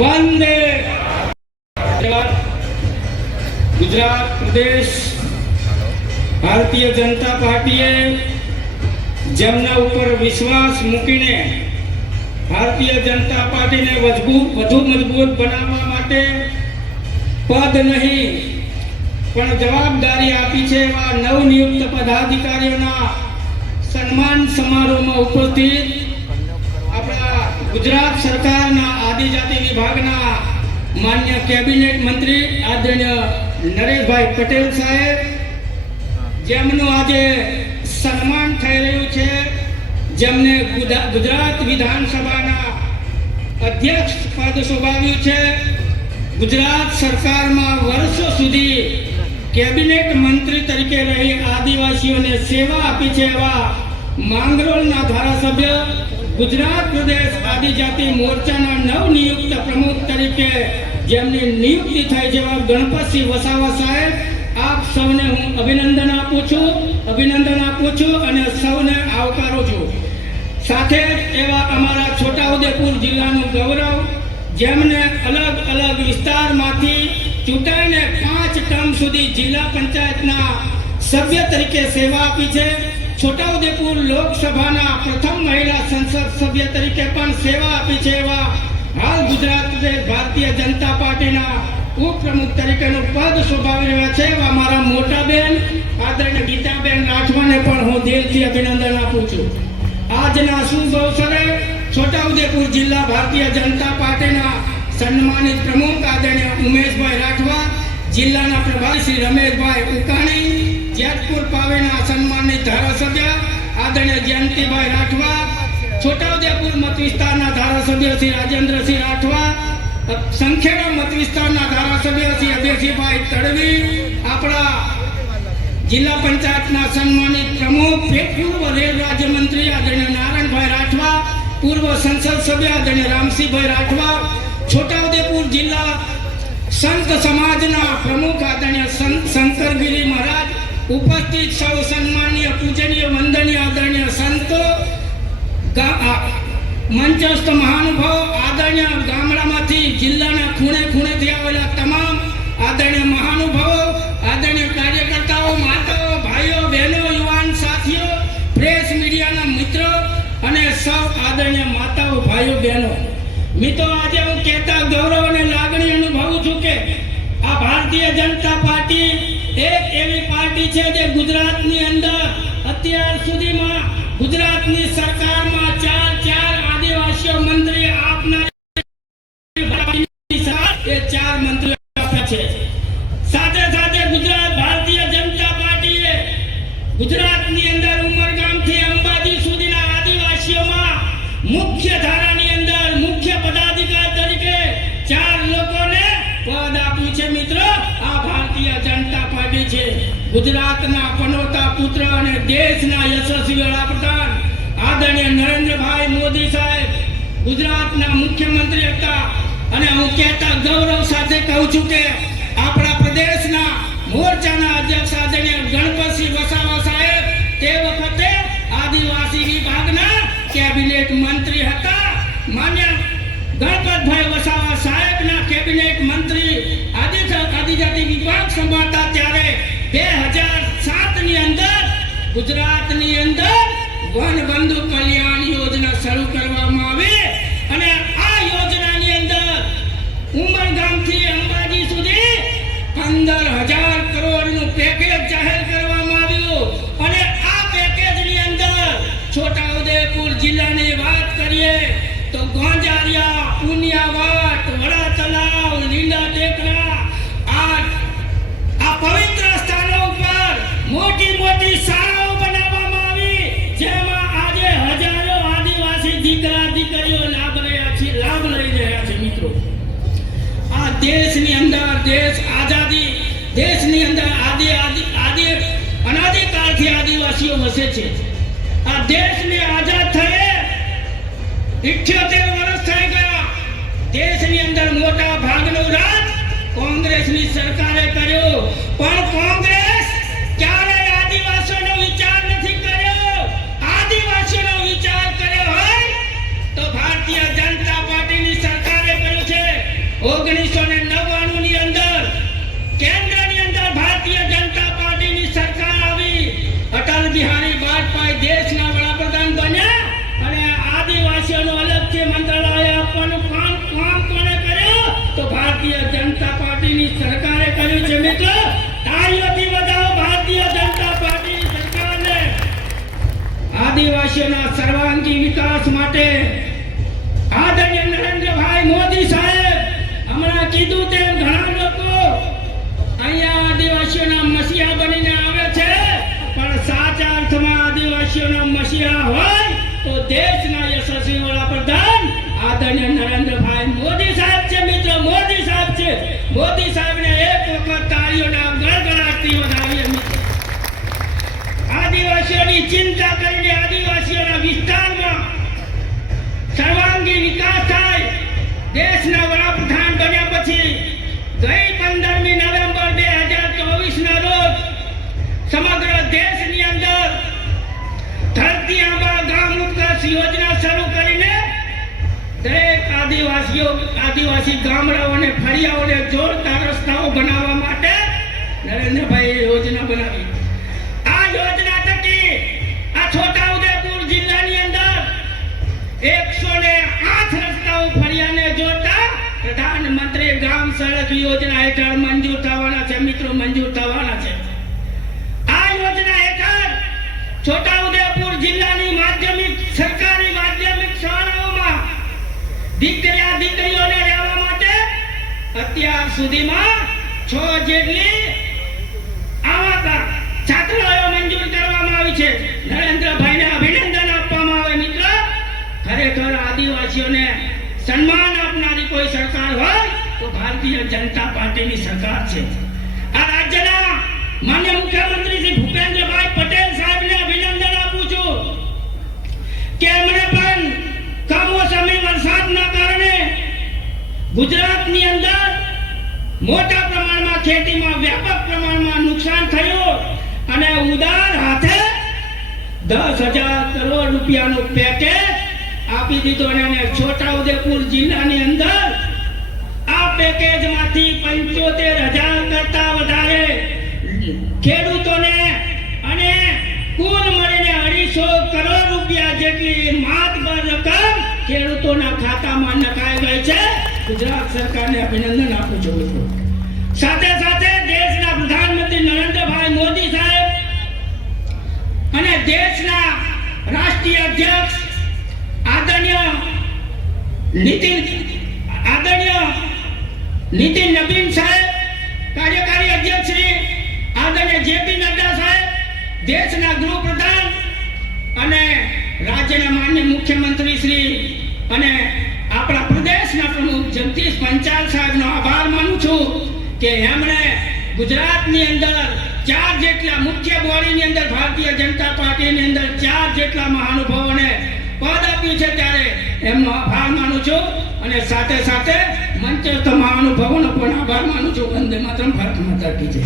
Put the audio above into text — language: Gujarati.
વંદે ગુજરાત પ્રદેશ ભારતીય જનતા પાર્ટીએ જેમના ઉપર વિશ્વાસ મૂકીને ભારતીય જનતા પાર્ટીને વધુ મજબૂત બનાવવા માટે પદ નહીં પણ જવાબદારી આપી છે એવા નવનિયુક્ત પદાધિકારીઓના સન્માન સમારોહમાં ઉપસ્થિત આપણા ગુજરાત સરકારના આદિજાતિ વિભાગના માન્ય કેબિનેટ મંત્રી આદરણીય નરેશભાઈ પટેલ સાહેબ, જેમનું આજે સન્માન થઈ રહ્યું છે, જેમને ગુજરાત વિધાનસભાના અધ્યક્ષ પદ શોભાવ્યું છે. ગુજરાત સરકારમાં વર્ષો સુધી કેબિનેટ મંત્રી તરીકે રહી આદિવાસીઓને સેવા આપી છે એવા માંગરોળના ધારાસભ્ય, ગુજરાત પ્રદેશ આદિજાતિ મોરચાના નવનિયુક્ત પ્રમુખ તરીકે જેમની નિયુક્તિ થઈ જેવા ગણપતસિંહ વસાવા સાહેબ, આપ સૌને હું અભિનંદન આપું છું અને સૌને આવકારું છું. સાથે જ એવા અમારા છોટાઉદેપુર જિલ્લાનું ગૌરવ, જેમને અલગ અલગ વિસ્તારમાંથી ચૂંટાઈને 5 ટર્મ સુધી જિલ્લા પંચાયતના સભ્ય તરીકે સેવા આપી છે. છોટાઉદેપુર લોકસભાના પ્રથમ મહિલા સંસદ સભ્ય તરીકે પણ સેવા આપી છે એવા હાલ ગુજરાત પ્રદેશ ભારતીય જનતા પાર્ટીના ઉપપ્રમુખ તરીકેનું પદ શોભાવી રહ્યા છે એવા મારા મોટા બેન આદરણીય ગીતાબેન રાઠવાને પણ હું દિલથી અભિનંદન આપું છું. આજના શુભ અવસરે છોટાઉદેપુર જિલ્લા ભારતીય જનતા પાર્ટીના સન્માનિત પ્રમુખ આદરણીય ઉમેશભાઈ રાઠવા, જિલ્લાના પ્રભારી શ્રી રમેશભાઈ ઉકાણી, જેતપુર પાવેના સન્માનિત ધારાસભ્ય આદરણીય જયંતિભાઈ રાઠવા, છોટાઉદેપુર મત વિસ્તારના ધારાસભ્ય શ્રી રાજેન્દ્રસિંહ રાઠવા, સંખેડા મત વિસ્તારના ધારાસભ્ય શ્રી અભયસિંહભાઈ તડવી, આપણા જિલ્લા પંચાયતના સન્માનિત પ્રમુખ પૂર્વ રેલ રાજ્યમંત્રી આદરણીય નારાયણભાઈ રાઠવા, પૂર્વ સંસદ સભ્ય આદરણીય રામસિંહભાઈ રાઠવા, છોટાઉદેપુર જિલ્લા સંત સમાજના પ્રમુખ આદરણીય શંકરગીરી મહારાજ, ઉપસ્થિત સૌ સન્માનીય પૂજનીય વંદનીય આદરણીય સંતો, મંચસ્થ મહાનુભાવો, આદરણીય ગામડામાંથી જિલ્લાના ખૂણે ખૂણેથી આવેલા તમામ આદરણીય મહાનુભાવો, આદરણીય કાર્યકર્તાઓ, માતાઓ, ભાઈઓ, બહેનો, યુવાન સાથીઓ, પ્રેસ મીડિયાના મિત્રો અને સૌ આદરણીય માતાઓ, ભાઈઓ, બહેનો, મિત્રો, આજે હું કહેતા ગૌરવ અને લાગણી અનુભવું છું કે આ ભારતીય જનતા પાર્ટી એક એવી પાર્ટી છે જે ગુજરાતની અંદર અત્યાર સુધીમાં ગુજરાતની સરકારમાં 4 આદિવાસીઓ મંત્રી આપનારી એ 4 મંત્રીઓ આપ્યા છે. સાથે સાથે ગુજરાત ભારતીય જનતા પાર્ટીએ ગુજરાતની અંદર ઉમરગામથી અંબાજી સુધીના આદિવાસીઓમાં મુખ્ય ધારાની અંદર મુખ્ય પદાધિકારી તરીકે 4 લોકોને પદ આપ્યું છે. મિત્રો, આ ભારતીય જનતા પાર્ટી છે. ગુજરાતના પનોતા પુત્ર અને દેશના યશસ્વી વડાપ્રધાન આદરણીય નરેન્દ્રભાઈ મોદી સાહેબ ગુજરાતના મુખ્યમંત્રી હતા અને હું કહેતા ગૌરવ સાથે કહું છું કે આપણા પ્રદેશના મોરચાના અધ્યક્ષ આદરણીય ગણપતસિંહ વસાવા સાહેબ તે વખતે આદિવાસી વિભાગના કેબિનેટ મંત્રી હતા. માન્ય ગણપતભાઈ વસાવા સાહેબના કેબિનેટ મંત્રી આદિજાતિ વિભાગ સંભાળતા ત્યારે 2007 ની અંદર ગુજરાતની અંદર વનબંધુ કલ્યાણ યોજના શરૂ કરવામાં આવી અને આ યોજનાની અંદર ઉમરગામથી અંબાજી સુધી 15,000 કરોડનું પેકેજ જાહેર કરવામાં આવ્યું અને આ પેકેજની અંદર છોટાઉદેપુર જિલ્લાની વાત કરીએ તો ગોંજારિયા, પુનિયાવાટ, વડા તલાવ, લીલા ટેકરા, આ પવિત્ર સ્થાનો ઉપર મોટી મોટી શાળાઓ બનાવવામાં આવી, જેમાં આજે હજારો આદિવાસી દીકરા દીકરીઓ લાભ લઈ રહ્યા છે. મિત્રો, આ દેશની અંદર દેશની અંદર અનાદિકાળથી આદિવાસીઓ વસે છે. આ દેશને આઝાદ થયે 78 વર્ષ થઈ ગયા. દેશની અંદર મોટા ભાગનો રાજ કોંગ્રેસની સરકારે કર્યો, પણ કોંગ્રેસ ક્યારેય આદિવાસીઓનો વિચાર નથી કર્યો. આદિવાસીઓનો વિચાર કર્યો હોય તો ભારતીય જનતા પાર્ટીની સરકારે કર્યો છે. 1999 ની અંદર કેન્દ્રની અંદર ભારતીય જનતા પાર્ટીની સરકાર આવી, અટલ બિહારી વાજપેયી દેશના વડાપ્રધાન બન્યા અને આદિવાસીઓનો અલગથી મંત્રાલય આપવાનું કામ કોણે કર્યું? તો ભારતીય જનતા પાર્ટીની સરકારે કર્યું છે. મિત્રો, તાળીઓથી વધાવો ભારતીય જનતા પાર્ટીની સરકારને. આદિવાસીઓના સર્વાંગી વિકાસ માટે આદરણીય નરેન્દ્રભાઈ મોદી સાહેબ હમણાં કીધું તેમ ઘણા લોકો અહીંયા આદિવાસીઓના મસીહા બનીને આવે છે, પણ સાચા અર્થમાં આદિવાસીઓના મસીહા હોય તો દેશના યશસ્વી વડાપ્રધાન આદરણીય નરેન્દ્રભાઈ મોદી સાહેબ છે. મિત્રો, મોદી સાહેબ છે. મોદી સાહેબને એક વખત તાળીઓના ગડગડાટથી વધાવીએ. મિત્રો, આદિવાસીઓની ચિંતા કરીને આદિવાસીઓના વિસ્તારમાં સર્વાંગી વિકાસ થાય. દેશના વડાપ્રધાન બન્યા પછી ગઈ 15મી નવેમ્બર 2024 ના રોજ સમગ્ર દેશની અંદર ધરતી આંબા ગામ ઉત્કર્ષ યોજના શરૂ કરીને દરેક આદિવાસી ગામડાઓને ફળિયાઓને જોડતા રસ્તાઓ બનાવવા માટે નરેન્દ્રભાઈએ યોજના બનાવી. આ યોજના થકી આ છોટાઉદેપુર જિલ્લાની અંદર 108 રસ્તાઓ ફળિયાને જોડતા પ્રધાનમંત્રી ગ્રામ સડક યોજના હેઠળ મંજૂર થવાના છે. મિત્રો, મંજૂર થવાના છે. આ યોજના હેઠળ છોટાઉદેપુર જિલ્લાની સરકારી માધ્યમિક શાળાઓમાં દીકરીઓને રહેવા માટે અત્યાર સુધીમાં 6 જેટલી આવા છાત્રાલયો મંજૂર કરવામાં આવી છે. નરેન્દ્રભાઈને અભિનંદન આપવામાં આવે. મિત્રો, ખરેખર આદિવાસીઓને સન્માન આપનારી કોઈ સરકાર હોય તો ભારતીય જનતા પાર્ટીની સરકાર છે. આ રાજ્યના માન્ય મુખ્યમંત્રી શ્રી ભૂપેન્દ્રભાઈ પટેલ સાહેબને અભિનંદન આપું છું કે એમણે પણ કમોસમી વરસાદના કારણે ગુજરાતની અંદર મોટા પ્રમાણમાં ખેતીમાં વ્યાપક પ્રમાણમાં નુકસાન થયું અને ઉદાર હાથે 10,000 કરોડ રૂપિયાનું પેકેજ આપી દીધો. અને છોટાઉદેપુર જિલ્લાની અંદર આ પેકેજમાંથી 75,000 કરતા વધારે ખેડૂતોને અને કુલ મળીને 250 કરોડ રૂપિયા જેટલી માતબર રકમ ખેડૂતોના ખાતામાં નખાઈ ગઈ છે. ગુજરાત સરકારને અભિનંદન આપું છું. સાથે સાથે દેશના પ્રધાનમંત્રી નરેન્દ્રભાઈ મોદી સાહેબ અને દેશના રાષ્ટ્રીય અધ્યક્ષ આદરણીય નીતિન નબીન સાહેબ, કાર્યકારી અધ્યક્ષ શ્રી આદરણીય જેપી નડ્ડા સાહેબ, દેશના ગૃહપ્રધાન અને રાજ્યના માન્ય મુખ્યમંત્રી શ્રી અને આપણા પ્રદેશના પ્રમુખ જગદીશ પંચાલ સાહેબનો આભાર માનું છું કે એમણે ગુજરાતની અંદર 4 જેટલા મુખ્ય બોડીની અંદર ભારતીય જનતા પાર્ટીની અંદર 4 જેટલા મહાનુભાવોને પદ આપ્યું છે. ત્યારે એમનો આભાર માનું છું અને સાથે સાથે મંચસ્થ મહાનુભાવોનો પણ આભાર માનું છું. વંદે માતરમ. ભારત માતા કી જય.